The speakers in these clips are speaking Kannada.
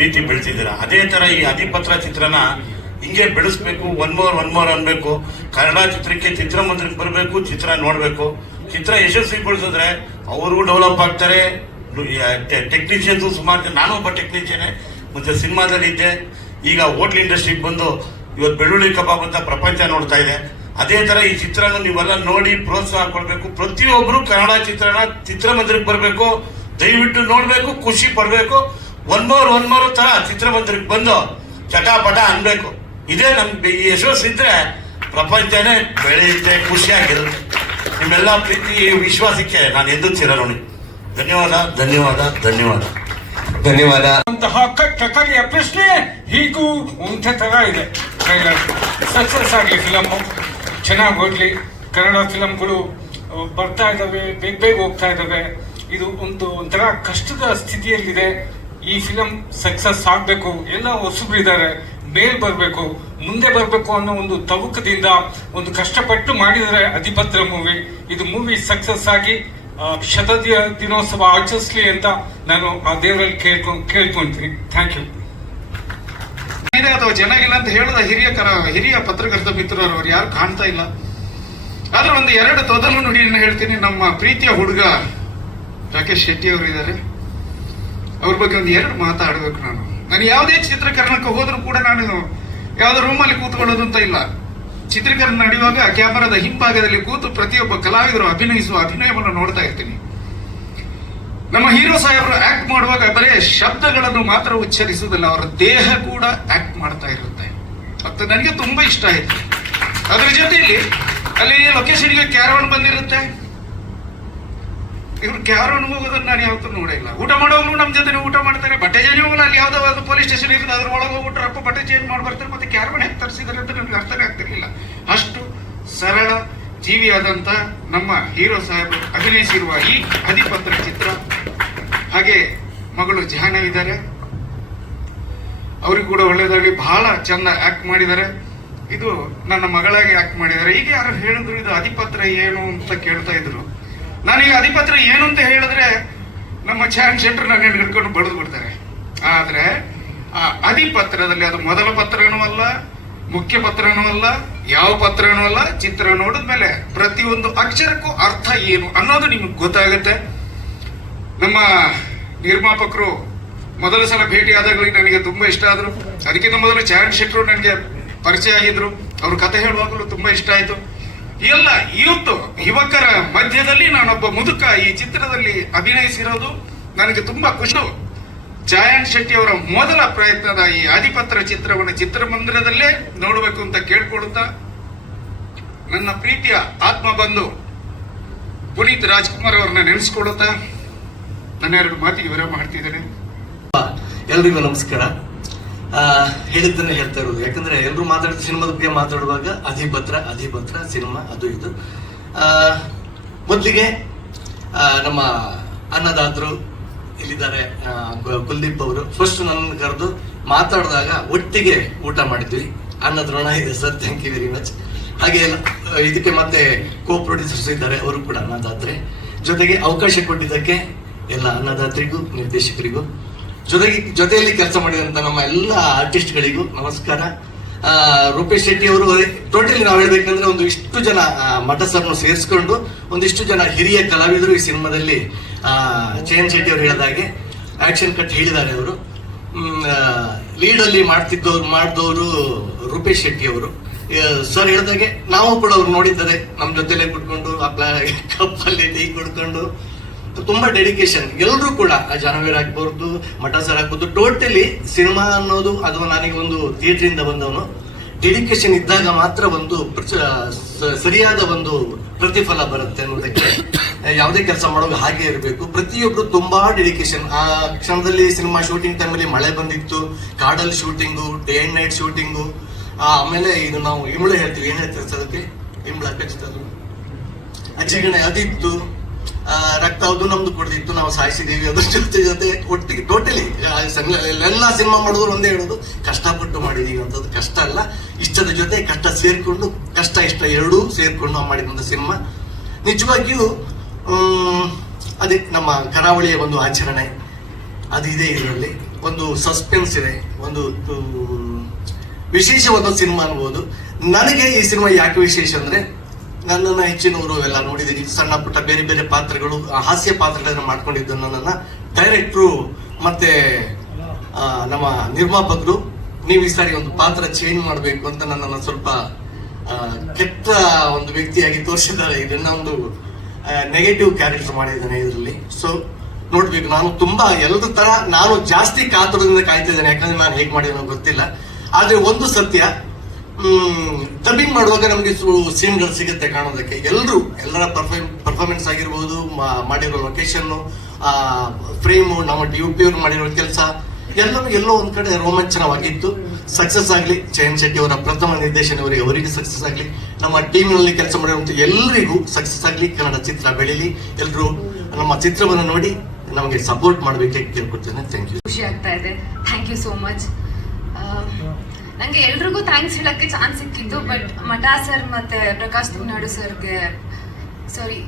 ಪ್ರೀತಿ ಬೆಳೆಸಿದ್ದೀರಾ ಅದೇ ತರ ಈ ಅಧಿಪತ್ರ ಚಿತ್ರನ ಹಿಂಗೆ ಬೆಳೆಸ್ಬೇಕು ಒನ್ ಮೋರ್ ಒನ್ ಮೋರ್ ಅನ್ಬೇಕು. ಕನ್ನಡ ಚಿತ್ರಕ್ಕೆ ಚಿತ್ರಮಂದಿರಕ್ಕೆ ಬರಬೇಕು, ಚಿತ್ರ ನೋಡಬೇಕು. ಚಿತ್ರ ಯಶಸ್ವಿಗೊಳಿಸಿದ್ರೆ ಅವ್ರಿಗೂ ಡೆವಲಪ್ ಆಗ್ತಾರೆ. ಟೆಕ್ನಿಷಿಯನ್ಸು ಸುಮಾರು ನಾನು ಒಬ್ಬ ಟೆಕ್ನಿಷಿಯನೇ ಮತ್ತೆ ಸಿನಿಮಾದಲ್ಲಿ ಇದ್ದೆ. ಈಗ ಹೋಟ್ಲ್ ಇಂಡಸ್ಟ್ರಿಗೆ ಬಂದು ಇವತ್ತು ಬೆಳ್ಳುಳ್ಳಿ ಕಬಾಬ್ ಅಂತ ಪ್ರಪಂಚ ನೋಡ್ತಾ ಇದೆ. ಅದೇ ತರ ಈ ಚಿತ್ರನ ನೀವೆಲ್ಲ ನೋಡಿ ಪ್ರೋತ್ಸಾಹ ಕೊಡಬೇಕು. ಪ್ರತಿಯೊಬ್ಬರು ಕನ್ನಡ ಚಿತ್ರನ ಚಿತ್ರಮಂದಿರಕ್ಕೆ ಬರಬೇಕು. ದಯವಿಟ್ಟು ನೋಡಬೇಕು, ಖುಷಿ ಪಡಬೇಕು. ಒನ್ ಮೋರ್ ಒನ್ ಮೋರ್ ತರ ಚಿತ್ರಮಂದಿರಕ್ಕೆ ಬಂದು ಚಟಾಪಟ ಅನ್ಬೇಕು. ಇದೇ ನಮ್ಗೆ ಈ ಯಶಸ್ಸಿದ್ರೆ ಪ್ರಪಂಚನೇ ಬೆಳೆಯುತ್ತೆ ಖುಷಿಯಾಗಿರುತ್ತೆ. ನಿಮ್ಮೆಲ್ಲ ಪ್ರೀತಿ ವಿಶ್ವಾಸಕ್ಕೆ ನಾನು ಎಂದೂ ನೋಡಿ. ಧನ್ಯವಾದ ಧನ್ಯವಾದ ಧನ್ಯವಾದ. ಧನ್ಯವಾದ. ಅಂತಹ ಕಟ್ಟ ಕಡೆಯ ಪ್ರಶ್ನೆ ಹೀಗೂ ಒಂಥ ಥರ ಇದೆ. ಸಕ್ಸಸ್ ಆಗಲಿ ಫಿಲಮ್ಮು ಚೆನ್ನಾಗಿ ಹೋಗಲಿ. ಕನ್ನಡ ಫಿಲಮ್ಗಳು ಬರ್ತಾ ಇದ್ದಾವೆ ಬೇಗ ಬೇಗ ಹೋಗ್ತಾ ಇದ್ದಾವೆ ಇದು ಒಂದು ಒಂಥರ ಕಷ್ಟದ ಸ್ಥಿತಿಯಲ್ಲಿದೆ. ಈ ಫಿಲಂ ಸಕ್ಸಸ್ ಆಗಬೇಕು, ಎಲ್ಲ ಹೊಸಬ್ರಿದ್ದಾರೆ ಮೇಲ್ ಬರಬೇಕು, ಮುಂದೆ ಬರಬೇಕು ಅನ್ನೋ ಒಂದು ತವಕದಿಂದ ಒಂದು ಕಷ್ಟಪಟ್ಟು ಮಾಡಿದರೆ ಅಧಿಪತ್ರ ಮೂವಿ ಇದು ಮೂವಿ ಸಕ್ಸಸ್ ಆಗಿ ಶತ ದಿನೋತ್ಸವ ಆಚರಿಸ್ಲಿ ಅಂತ ನಾನು ಆ ದೇವರಲ್ಲಿ ಕೇಳ್ಕೊ ಕೇಳ್ಕೊಂತೀನಿ ಥ್ಯಾಂಕ್ ಯು ಏನೇ ಅಥವಾ ಜನ ಇಲ್ಲ ಅಂತ ಹೇಳಿದ ಹಿರಿಯ ಕರ, ಹಿರಿಯ ಪತ್ರಕರ್ತ ಮಿತ್ರರು ಅವ್ರು ಯಾರು ಕಾಣ್ತಾ ಇಲ್ಲ. ಆದ್ರೆ ಒಂದು ಎರಡು ತೊದಲು ನುಡಿಯನ್ನು ಹೇಳ್ತೀನಿ. ನಮ್ಮ ಪ್ರೀತಿಯ ಹುಡುಗ ರಾಕೇಶ್ ಶೆಟ್ಟಿ ಅವರು ಇದ್ದಾರೆ. ಅವ್ರ ಬಗ್ಗೆ ಒಂದು ಎರಡು ಮಾತಾಡಬೇಕು ನಾನು. ನಾನು ಯಾವುದೇ ಚಿತ್ರೀಕರಣಕ್ಕೆ ಹೋದರೂ ಕೂಡ ನಾನು ಯಾವುದೋ ರೂಮಲ್ಲಿ ಕೂತ್ಕೊಳ್ಳೋದು ಅಂತ ಇಲ್ಲ. ಚಿತ್ರೀಕರಣ ನಡೆಯುವಾಗ ಕ್ಯಾಮರಾದ ಹಿಂಭಾಗದಲ್ಲಿ ಕೂತು ಪ್ರತಿಯೊಬ್ಬ ಕಲಾವಿದರು ಅಭಿನಯಿಸುವ ಅಭಿನಯವನ್ನು ನೋಡ್ತಾ ಇರ್ತೀನಿ. ನಮ್ಮ ಹೀರೋ ಸಾಹೇಬರು ಆಕ್ಟ್ ಮಾಡುವಾಗ ಬರೇ ಶಬ್ದಗಳನ್ನು ಮಾತ್ರ ಉಚ್ಚರಿಸುವುದಿಲ್ಲ. ಅವರ ದೇಹ ಕೂಡ ಆಕ್ಟ್ ಮಾಡ್ತಾ ಇರುತ್ತೆ. ಮತ್ತು ನನಗೆ ತುಂಬಾ ಇಷ್ಟ ಆಯ್ತು. ಅದರ ಜೊತೆಯಲ್ಲಿ ಅಲ್ಲಿ ಲೊಕೇಶನ್ಗೆ ಕ್ಯಾರವನ್ ಬಂದಿರುತ್ತೆ. ಇವ್ರು ಯಾರು ಹೋಗೋದನ್ನ ನಾನು ಯಾವತ್ತೂ ನೋಡಿಲ್ಲ ಊಟ ಮಾಡೋರು ನಮ್ಮ ಜೊತೆ ಊಟ ಮಾಡ್ತಾರೆ, ಬಟ್ಟೆ ಚೇಂಜ್ ಹೋಗಲ್ಲ ಅಲ್ಲಿ ಯಾವ್ದೋ ಒಂದು ಪೊಲೀಸ್ ಸ್ಟೇಷನ್ ಇರ್ತದೆ, ಅದ್ರ ಒಳಗೆ ಹೋಗ್ಬಿಟ್ರಪ್ಪ ಬಟ್ಟೆ ಚೇಂಜ್ ಮಾಡಿ ಬರ್ತಾರೆ ಮತ್ತೆ ಕ್ಯಾರವನ್ ಹೆಂಗೆ ತರಿಸಿದ್ದಾರೆ ಅಂತ ನನಗೆ ಅರ್ಥನೇ ಆಗ್ತಿರ್ಲಿಲ್ಲ. ಅಷ್ಟು ಸರಳ ಜೀವಿಯಾದಂತ ನಮ್ಮ ಹೀರೋ ಸಾಹೇಬ್ ಅಭಿನಯಿಸಿರುವ ಈ ಅಧಿಪತ್ರ ಚಿತ್ರ. ಹಾಗೆ ಮಗಳು ಇದ್ದಾರೆ. ಅವ್ರಿಗೂ ಕೂಡ ಒಳ್ಳೆಯದಾಗಿ ಬಹಳ ಚಂದ ಆಕ್ಟ್ ಮಾಡಿದ್ದಾರೆ. ಇದು ನನ್ನ ಮಗಳಾಗಿ ಆಕ್ಟ್ ಮಾಡಿದ್ದಾರೆ. ಈಗ ಯಾರು ಹೇಳಿದ್ರು, ಇದು ಅಧಿಪತ್ರ ಏನು ಅಂತ ಕೇಳ್ತಾ ಇದ್ರು. ನಾನೀಗ ಅಧಿಪತ್ರ ಏನು ಅಂತ ಹೇಳಿದ್ರೆ ನಮ್ಮ ಚಾನ್ ಸೆಂಟರ್ ನನ್ನ ಹಿಡ್ಕೊಂಡು ಬಡಿದು ಬಿಡ್ತಾರೆ. ಆದ್ರೆ ಆ ಅಧಿಪತ್ರದಲ್ಲಿ ಅದು ಮೊದಲ ಪತ್ರನೂ ಅಲ್ಲ, ಮುಖ್ಯ ಪತ್ರನೂ ಅಲ್ಲ, ಯಾವ ಪತ್ರನೂ ಅಲ್ಲ, ಚಿತ್ರ ನೋಡಿದ್ಮೇಲೆ ಪ್ರತಿಯೊಂದು ಅಕ್ಷರಕ್ಕೂ ಅರ್ಥ ಏನು ಅನ್ನೋದು ನಿಮ್ಗೆ ಗೊತ್ತಾಗುತ್ತೆ. ನಮ್ಮ ನಿರ್ಮಾಪಕರು ಮೊದಲ ಸಲ ಭೇಟಿ ಆದಾಗಲಿ ನನಗೆ ತುಂಬಾ ಇಷ್ಟ ಆದ್ರು, ಅದಕ್ಕಿಂತ ಮೊದಲು ಚಾರಣ್ ಶೆಟ್ರು ನನಗೆ ಪರಿಚಯ ಆಗಿದ್ರು, ಅವ್ರ ಕತೆ ಹೇಳುವಾಗಲೂ ತುಂಬಾ ಇಷ್ಟ ಆಯ್ತು. ಎಲ್ಲ ಇವತ್ತು ಯುವಕರ ಮಧ್ಯದಲ್ಲಿ ನಾನೊಬ್ಬ ಮುದುಕ ಈ ಚಿತ್ರದಲ್ಲಿ ಅಭಿನಯಿಸಿರೋದು ನನಗೆ ತುಂಬಾ ಖುಷಿ. ಜಯಂತ್ ಶೆಟ್ಟಿ ಅವರ ಮೊದಲ ಪ್ರಯತ್ನದ ಈ ಆದಿಪತ್ರ ಚಿತ್ರವನ್ನು ಚಿತ್ರಮಂದಿರದಲ್ಲೇ ನೋಡಬೇಕು ಅಂತ ಕೇಳ್ಕೊಳ್ತಾ ನನ್ನ ಪ್ರೀತಿಯ ಆತ್ಮ ಬಂದು ಪುನೀತ್ ರಾಜ್ಕುಮಾರ್ ಅವ್ರನ್ನ ನೆನೆಸ್ಕೊಳ್ಳುತ್ತಾ. ನನ್ನ ಎರಡು ಮಾತಿಗೆ ವಿರಾಮ ಮಾಡ್ತಿದ್ದೇನೆ ಎಲ್ರಿಗೂ ನಮಸ್ಕಾರ. ಹೇಳಿದ್ದನ್ನೇ ಹೇಳ್ತಾ ಇರೋದು. ಯಾಕಂದ್ರೆ ಎಲ್ಲರೂ ಮಾತಾಡಿದ ಸಿನಿಮಾದ ಬಗ್ಗೆ ಮಾತಾಡುವಾಗ ಅಧಿಪತ್ರ ಅಧಿಪತ್ರ ಸಿನಿಮಾ, ಅದು ಇದು. ಮೊದಲಿಗೆ ನಮ್ಮ ಅನ್ನದಾತರು ಇಲ್ಲಿದ್ದಾರೆ ಕುಲ್ದೀಪ್ ಅವರು. ಫಸ್ಟ್ ನನ್ನ ಕರೆದು ಮಾತಾಡಿದಾಗ ಒಟ್ಟಿಗೆ ಊಟ ಮಾಡಿದ್ವಿ. ಅನ್ನದ ಋಣ ಇದೆ sir thank you very much ಹಾಗೆ ಇದಕ್ಕೆ ಮತ್ತೆ ಕೋ ಪ್ರೊಡ್ಯೂಸರ್ಸ್ ಇದ್ದಾರೆ, ಅವರು ಕೂಡ ಅನ್ನದಾತ್ರೆ. ಜೊತೆಗೆ ಅವಕಾಶ ಕೊಟ್ಟಿದ್ದಕ್ಕೆ ಎಲ್ಲ ಅನ್ನದಾತ್ರಿಗೂ, ನಿರ್ದೇಶಕರಿಗೂ ಜೊತೆಗೆ ಜೊತೆಯಲ್ಲಿ ಕೆಲಸ ಮಾಡಿದಂತ ನಮ್ಮ ಎಲ್ಲ ಆರ್ಟಿಸ್ಟ್ಗಳಿಗೂ ನಮಸ್ಕಾರ. ರೂಪೇಶ್ ಶೆಟ್ಟಿ ಅವರು ಟೋಟಲಿ ನಾವು ಹೇಳ್ಬೇಕಂದ್ರೆ ಒಂದು ಇಷ್ಟು ಜನ ಮಠ ಸರ್ನು ಸೇರಿಸ್ಕೊಂಡು ಒಂದಿಷ್ಟು ಜನ ಹಿರಿಯ ಕಲಾವಿದರು ಈ ಸಿನಿಮಾದಲ್ಲಿ ಚೇನ್ ಶೆಟ್ಟಿ ಅವರು ಹೇಳಿದಾಗೆ ಆಕ್ಷನ್ ಕಟ್ ಹೇಳಿದ್ದಾರೆ ಅವರು. ಲೀಡ್ ಅಲ್ಲಿ ಮಾಡ್ತಿದ್ದವ್ರು, ಮಾಡಿದವರು ರೂಪೇಶ್ ಶೆಟ್ಟಿ ಅವರು. ಸರ್ ಹೇಳ್ದಾಗೆ ನಾವು ಕೂಡ ಅವ್ರು ನೋಡಿದ್ದಾರೆ ನಮ್ಮ ಜೊತೆಲೇ ಕುಟ್ಕೊಂಡು ಆ, ಕಪ್ಪಲ್ಲಿ ಟೀ ಕುಡ್ಕೊಂಡು ತುಂಬಾ ಡೆಡಿಕೇಶನ್ ಎಲ್ಲರೂ ಕೂಡ, ಆ ಜಾನವೀರ್ ಆಗ್ಬೋದು ಮಠ ಸರ್ ಆಗ್ಬೋದು ಟೋಟಲಿ ಸಿನಿಮಾ ಅನ್ನೋದು, ಅದು ನನಗೆ ಒಂದು ಥಿಯೇಟರ್ ಇಂದ ಬಂದವನು. ಡೆಡಿಕೇಶನ್ ಇದ್ದಾಗ ಮಾತ್ರ ಒಂದು ಸರಿಯಾದ ಒಂದು ಪ್ರತಿಫಲ ಬರುತ್ತೆ ಅನ್ನೋದಕ್ಕೆ. ಯಾವುದೇ ಕೆಲಸ ಮಾಡುವಾಗ ಹಾಗೆ ಇರಬೇಕು. ಪ್ರತಿಯೊಬ್ರು ತುಂಬಾ ಡೆಡಿಕೇಶನ್ ಆ ಕ್ಷಣದಲ್ಲಿ ಸಿನಿಮಾ ಶೂಟಿಂಗ್ ಟೈಮಲ್ಲಿ ಮಳೆ ಬಂದಿತ್ತು, ಕಾಡಲ್ಲಿ shooting day and night shooting ಆಮೇಲೆ ಇದು ನಾವು ಇಂಬಳ ಹೇಳ್ತೀವಿ, ಏನ್ ಹೇಳ್ತೀವಿ ಅದಕ್ಕೆ? ಇಂಬಳ ಕಚ್ಚಿತ ಅಜ್ಜಿಗಣೆ ಅದಿತ್ತು. ರಕ್ತ ಅದು ನಮ್ದು ಕುಡ್ದಿತ್ತು, ನಾವು ಸಾಯಿಸಿದೀವಿ ಅದ್ರ ಜೊತೆ ಜೊತೆ ಒಟ್ಟಿಗೆ ಟೋಟಲಿ ಎಲ್ಲ ಸಿನಿಮಾ ಮಾಡಿದ್ರು ಒಂದೇ ಹೇಳೋದು, ಕಷ್ಟಪಟ್ಟು ಮಾಡಿದೀವಿ ಅಂತದ್ದು ಕಷ್ಟ ಅಲ್ಲ. ಇಷ್ಟದ ಜೊತೆ ಕಷ್ಟ ಸೇರಿಕೊಂಡು, ಕಷ್ಟ ಇಷ್ಟ ಎರಡೂ ಸೇರಿಕೊಂಡು ನಾವು ಮಾಡಿದಂಥ ಸಿನಿಮಾ. ನಿಜವಾಗಿಯೂ ಅದೇ ನಮ್ಮ ಕರಾವಳಿಯ ಒಂದು ಆಚರಣೆ, ಅದು ಇದೆ ಇದರಲ್ಲಿ. ಒಂದು ಸಸ್ಪೆನ್ಸ್ ಇದೆ, ಒಂದು ವಿಶೇಷವಾದ ಸಿನಿಮಾ ಅನ್ಬೋದು. ನನಗೆ ಈ ಸಿನಿಮಾ ಯಾಕೆ ವಿಶೇಷ ಅಂದ್ರೆ ನನ್ನನ್ನು ಹೆಚ್ಚಿನವರು ಎಲ್ಲ ನೋಡಿದ್ದೀನಿ. ಸಣ್ಣ ಪುಟ್ಟ ಬೇರೆ ಬೇರೆ ಪಾತ್ರಗಳು ಹಾಸ್ಯ ಪಾತ್ರಗಳನ್ನು ಮಾಡ್ಕೊಂಡಿದ್ದು ನನ್ನ ಡೈರೆಕ್ಟ್ರು ಮತ್ತೆ ನಮ್ಮ ನಿರ್ಮಾಪಕರು, ನೀವು ಈ ಸಾರಿ ಒಂದು ಪಾತ್ರ ಚೇಂಜ್ ಮಾಡಬೇಕು ಅಂತ ನನ್ನನ್ನು ಸ್ವಲ್ಪ ಕೆಟ್ಟ ಒಂದು ವ್ಯಕ್ತಿಯಾಗಿ ತೋರಿಸಿದ್ದಾರೆ. ಇದನ್ನ ಒಂದು ನೆಗೆಟಿವ್ ಕ್ಯಾರೆಕ್ಟರ್ ಮಾಡಿದ್ದಾನೆ ಇದರಲ್ಲಿ. ಸೊ ನೋಡ್ಬೇಕು. ನಾನು ತುಂಬಾ ಎಲ್ಲರ ತರ, ನಾನು ಜಾಸ್ತಿ ಕಾತುರದಿಂದ ಕಾಯ್ತಿದ್ದೇನೆ ಯಾಕಂದ್ರೆ ನಾನು ಹೇಗೆ ಮಾಡಿದನೋ ಗೊತ್ತಿಲ್ಲ. ಆದ್ರೆ ಒಂದು ಸತ್ಯ ಡಬ್ಬಿಂಗ್ ಮಾಡುವಾಗ ನಮಗೆ ಸೀನ್ಗಳು ಸಿಗುತ್ತೆ ಕಾಣೋದಕ್ಕೆ. ಎಲ್ಲರೂ ಎಲ್ಲರ ಪರ್ಫಾರ್ಮೆನ್ಸ್ ಆಗಿರ್ಬೋದು ಮಾಡಿರೋ ಲೊಕೇಶನ್ ಫ್ರೇಮು ನಮ್ಮ ಡಿ ಪಿ ಅವ್ರು ಮಾಡಿರೋ ಕೆಲಸ ಎಲ್ಲವೂ ಎಲ್ಲೋ ಒಂದು ಕಡೆ ರೋಮಾಂಚನವಾಗಿತ್ತು. ಸಕ್ಸಸ್ ಆಗಲಿ ಚಯನ್ ಶೆಟ್ಟಿ ಅವರ ಪ್ರಥಮ ನಿರ್ದೇಶನವರಿಗೆ ಅವರಿಗೆ ಸಕ್ಸಸ್ ಆಗಲಿ, ನಮ್ಮ ಟೀಮ್ನಲ್ಲಿ ಕೆಲಸ ಮಾಡಿರುವಂತ ಎಲ್ಲರಿಗೂ ಸಕ್ಸಸ್ ಆಗಲಿ, ಕನ್ನಡ ಚಿತ್ರ ಬೆಳೀಲಿ. ಎಲ್ಲರೂ ನಮ್ಮ ಚಿತ್ರವನ್ನು ನೋಡಿ ನಮಗೆ ಸಪೋರ್ಟ್ ಮಾಡಬೇಕೆ ಕೇಳ್ಕೊಡ್ತೇನೆ ಥ್ಯಾಂಕ್ ಯು ಖುಷಿ ಆಗ್ತಾ ಇದೆ. ಥ್ಯಾಂಕ್ ಯು ಸೋ ಮಚ್ ನನಗೆ ಎಲ್ರಿಗೂ ಥ್ಯಾಂಕ್ಸ್ ಹೇಳಕ್ಕೆ ಚಾನ್ಸ್ ಸಿಕ್ಕಿತ್ತು ಬಟ್ ಮಠಾ ಸರ್ ಮತ್ತೆ ಪ್ರಕಾಶ್ ತುಮ್ನಾಡು ಸರ್ಗೆ ಸಾರಿ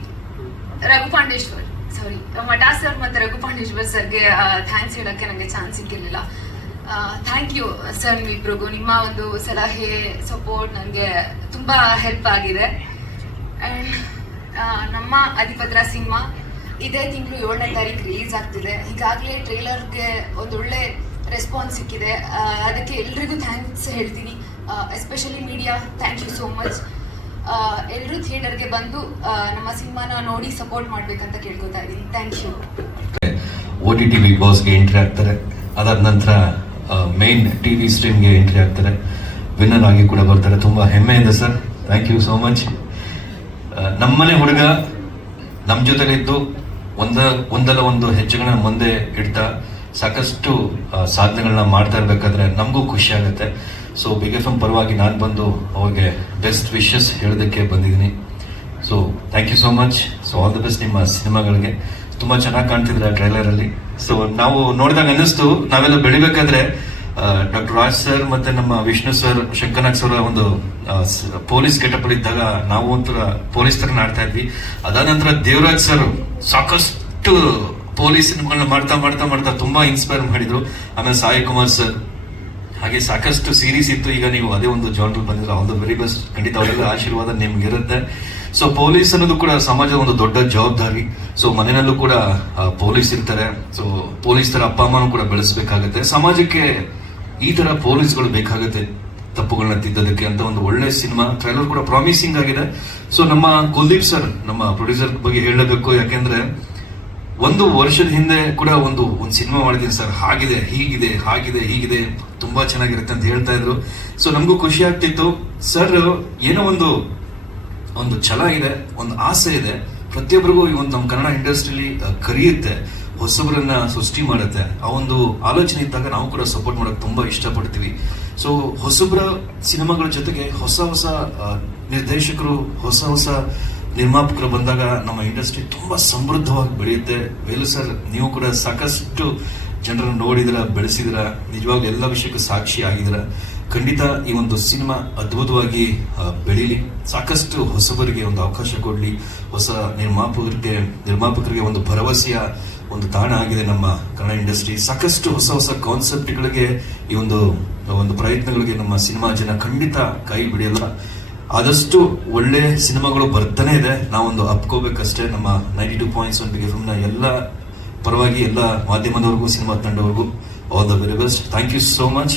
ರಘು ಪಾಂಡೇಶ್ವರ್ ಸಾರಿ ಮಠಾ ಸರ್ ಮತ್ತೆ ರಘು ಪಾಂಡೇಶ್ವರ್ ಸರ್ಗೆ ಥ್ಯಾಂಕ್ಸ್ ಹೇಳಕ್ಕೆ ನನಗೆ ಚಾನ್ಸ್ ಸಿಕ್ಕಿರಲಿಲ್ಲ. ಥ್ಯಾಂಕ್ ಯು ಸರ್ ನೀವಿಬ್ರಿಗೂ ನಿಮ್ಮ ಒಂದು ಸಲಹೆ ಸಪೋರ್ಟ್ ನನಗೆ ತುಂಬಾ ಹೆಲ್ಪ್ ಆಗಿದೆ. ಆ್ಯಂಡ್ ನಮ್ಮ ಅಧಿಪತ್ರ ಸಿನಿಮಾ ಇದೇ ತಿಂಗಳು ಏಳನೇ ತಾರೀಕು ರಿಲೀಸ್ ಆಗ್ತಿದೆ. ಈಗಾಗಲೇ ಟ್ರೇಲರ್ಗೆ ಒಂದೊಳ್ಳೆ ರೆಸ್ಪಾನ್ಸ್ ಸಿಕ್ಕಿದೆ. ಅದಕ್ಕೆ ಎಲ್ರಿಗೂ ಥ್ಯಾಂಕ್ಸ್ ಹೇಳ್ತೀನಿ. Especially media thank you so much ಎಲ್ಲರೂ ಥಿಯೇಟರ್ಗೆ ಬಂದು ನಮ್ಮ ಸಿನಿಮಾನ ನೋಡಿ ಸಪೋರ್ಟ್ ಮಾಡ್ಬೇಕಂತ ಕೇಳ್ಕೊತಾ ಇದ್ದೀನಿ. Thank you O T T Bigg ಬಾಸ್ಗೆ entry ಆಗ್ತಾರೆ. ಅದಾದ ನಂತರ ಮೇನ್ ಟಿ ವಿ ಸ್ಟ್ರೀಮ್ಗೆ ಎಂಟ್ರಿ ಆಗ್ತಾರೆ. ವಿನ್ನರ್ ಆಗಿ ಕೂಡ ಬರ್ತಾರೆ. ತುಂಬ ಹೆಮ್ಮೆ ಇದೆ sir thank you so much ನಮ್ಮನೆ ಹುಡುಗ ನಮ್ಮ ಜೊತೆಲಿದ್ದು ಒಂದ, ಒಂದಲ್ಲ ಒಂದು ಹೆಜ್ಜೆಗಳನ್ನ ಮುಂದೆ ಇಡ್ತಾ ಸಾಕಷ್ಟು ಆ, ಸಾಧನೆಗಳನ್ನ ಮಾಡ್ತಾ ಇರ್ಬೇಕಾದ್ರೆ ನಮಗೂ ಖುಷಿ ಆಗುತ್ತೆ. ಸೊ ಬಿಗ್ ಎಫ್ ಎಂ ಪರವಾಗಿ ನಾನು ಬಂದು ಅವ್ರಿಗೆ ಬೆಸ್ಟ್ ವಿಶಸ್ ಹೇಳೋದಕ್ಕೆ ಬಂದಿದ್ದೀನಿ. So thank you so much so all the best ನಿಮ್ಮ ಸಿನಿಮಾಗಳಿಗೆ. ತುಂಬ ಚೆನ್ನಾಗಿ ಕಾಣ್ತಿದ್ರೆ ಟ್ರೈಲರ್ ಅಲ್ಲಿ. ಸೊ ನಾವು ನೋಡಿದಾಗ ಅನ್ನಿಸ್ತು ನಾವೆಲ್ಲ ಬೆಳಿಬೇಕಾದ್ರೆ ಡಾಕ್ಟರ್ ರಾಜ್ ಸರ್ ಮತ್ತೆ ನಮ್ಮ ವಿಷ್ಣು ಸರ್ ಶಂಕರ್ನಾಗ್ ಸರ್ ಒಂದು ಪೊಲೀಸ್ ಗೆಟಪ್ ಇದ್ದಾಗ ನಾವು ಒಂಥರ ಪೊಲೀಸ್ ತರ ಆಡ್ತಾ ಇದ್ವಿ. ಅದಾದ ನಂತರ ದೇವರಾಜ್ ಸರ್ ಸಾಕಷ್ಟು ಪೊಲೀಸ್ ಸಿನಿಮಾಗಳನ್ನ ಮಾಡ್ತಾ ಮಾಡ್ತಾ ಮಾಡ್ತಾ ತುಂಬಾ ಇನ್ಸ್ಪೈರ್ ಮಾಡಿದ್ರು. ಆಮೇಲೆ ಸಾಯಿ ಕುಮಾರ್ ಸರ್ ಹಾಗೆ ಸಾಕಷ್ಟು ಸೀರೀಸ್ ಇತ್ತು. ಈಗ ನೀವು ಅದೇ ಒಂದು ಜಾನ್ರಲ್ಲಿ ಬಂದಿದ್ರೆ ಆಲ್ ದ ವೆರಿ ಬೆಸ್ಟ್ ಖಂಡಿತ ಅವರೆಲ್ಲ ಆಶೀರ್ವಾದ ನಿಮ್ಗೆ ಇರುತ್ತೆ ಸೊ ಪೊಲೀಸ್ ಅನ್ನೋದು ಕೂಡ ಸಮಾಜದ ಒಂದು ದೊಡ್ಡ ಜವಾಬ್ದಾರಿ. ಸೊ ಮನೆಯಲ್ಲೂ ಕೂಡ ಪೊಲೀಸ್ ಇರ್ತಾರೆ. ಸೊ ಪೊಲೀಸ್ ತರ ಅಪ್ಪ ಅಮ್ಮನೂ ಕೂಡ ಬೆಳೆಸಬೇಕಾಗುತ್ತೆ. ಸಮಾಜಕ್ಕೆ ಈ ತರ ಪೊಲೀಸ್ಗಳು ಬೇಕಾಗುತ್ತೆ ತಪ್ಪುಗಳನ್ನ ತಿದ್ದೋದಕ್ಕೆ ಅಂತ ಒಂದು ಒಳ್ಳೆ ಸಿನಿಮಾ. ಟ್ರೈಲರ್ ಕೂಡ ಪ್ರಾಮಿಸಿಂಗ್ ಆಗಿದೆ. ಸೊ ನಮ್ಮ ಕುಲ್ದೀಪ್ ಸರ್ ನಮ್ಮ ಪ್ರೊಡ್ಯೂಸರ್ ಬಗ್ಗೆ ಹೇಳಬೇಕು. ಯಾಕೆಂದ್ರೆ ಒಂದು ವರ್ಷದ ಹಿಂದೆ ಕೂಡ ಒಂದು ಒಂದು ಸಿನಿಮಾ ಮಾಡಿದ್ದೀನಿ ಸರ್. ಹಾಗಿದೆ, ಹೀಗಿದೆ ಹಾಗಿದೆ, ಹೀಗಿದೆ. ತುಂಬಾ ಚೆನ್ನಾಗಿರುತ್ತೆ ಅಂತ ಹೇಳ್ತಾ ಇದ್ರು. ಸೊ ನಮಗೂ ಖುಷಿ ಆಗ್ತಿತ್ತು. ಸರ್ ಏನೋ ಒಂದು ಒಂದು ಛಲ ಇದೆ, ಒಂದು ಆಸೆ ಇದೆ. ಪ್ರತಿಯೊಬ್ಬರಿಗೂ ಈ ಒಂದು ನಮ್ಮ ಕನ್ನಡ ಇಂಡಸ್ಟ್ರಿಲಿ ಕರೆಯುತ್ತೆ, ಹೊಸಬರನ್ನ ಸೃಷ್ಟಿ ಮಾಡುತ್ತೆ. ಆ ಒಂದು ಆಲೋಚನೆ ಇದ್ದಾಗ ನಾವು ಕೂಡ ಸಪೋರ್ಟ್ ಮಾಡೋಕೆ ತುಂಬಾ ಇಷ್ಟಪಡ್ತೀವಿ. ಸೊ ಹೊಸಬ್ರ ಸಿನಿಮಾಗಳ ಜೊತೆಗೆ ಹೊಸ ಹೊಸ ನಿರ್ದೇಶಕರು, ಹೊಸ ಹೊಸ ನಿರ್ಮಾಪಕರು ಬಂದಾಗ ನಮ್ಮ ಇಂಡಸ್ಟ್ರಿ ತುಂಬಾ ಸಮೃದ್ಧವಾಗಿ ಬೆಳೆಯುತ್ತೆ. ವೇಲು ಸರ್, ನೀವು ಕೂಡ ಸಾಕಷ್ಟು ಜನರನ್ನು ನೋಡಿದಿರ, ಬೆಳೆಸಿದ್ರ, ನಿಜವಾಗ್ಲೂ ಎಲ್ಲ ವಿಷಯಕ್ಕೂ ಸಾಕ್ಷಿ ಆಗಿದ್ರ ಖಂಡಿತ ಈ ಒಂದು ಸಿನಿಮಾ ಅದ್ಭುತವಾಗಿ ಬೆಳೀಲಿ. ಸಾಕಷ್ಟು ಹೊಸಬರಿಗೆ ಒಂದು ಅವಕಾಶ ಕೊಡಲಿ. ಹೊಸ ನಿರ್ಮಾಪಕರಿಗೆ ನಿರ್ಮಾಪಕರಿಗೆ ಒಂದು ಭರವಸೆಯ ಒಂದು ತಾಣ ಆಗಿದೆ ನಮ್ಮ ಕನ್ನಡ ಇಂಡಸ್ಟ್ರಿ. ಸಾಕಷ್ಟು ಹೊಸ ಹೊಸ ಕಾನ್ಸೆಪ್ಟ್ಗಳಿಗೆ ಈ ಒಂದು ಒಂದು ಪ್ರಯತ್ನಗಳಿಗೆ ನಮ್ಮ ಸಿನಿಮಾ ಜನ ಖಂಡಿತ ಕೈ ಬಿಡಿಯಲ್ಲ ಆದಷ್ಟು ಒಳ್ಳೆ ಸಿನಿಮಾಗಳು ಬರ್ತಾನೆ ಇದೆ. ನಾವೊಂದು ಅಪ್ಕೋಬೇಕಷ್ಟೇ ನಮ್ಮ ನೈಂಟಿ ಟೂ ಪಾಯಿಂಟ್ಸ್ ಒನ್ ಬಿಗೆ ಫಿಲ್ಮ್ನ ಎಲ್ಲ ಪರವಾಗಿ ಎಲ್ಲ ಮಾಧ್ಯಮದವರೆಗೂ, cinema ತಂಡವರೆಗೂ all the very best thank you so much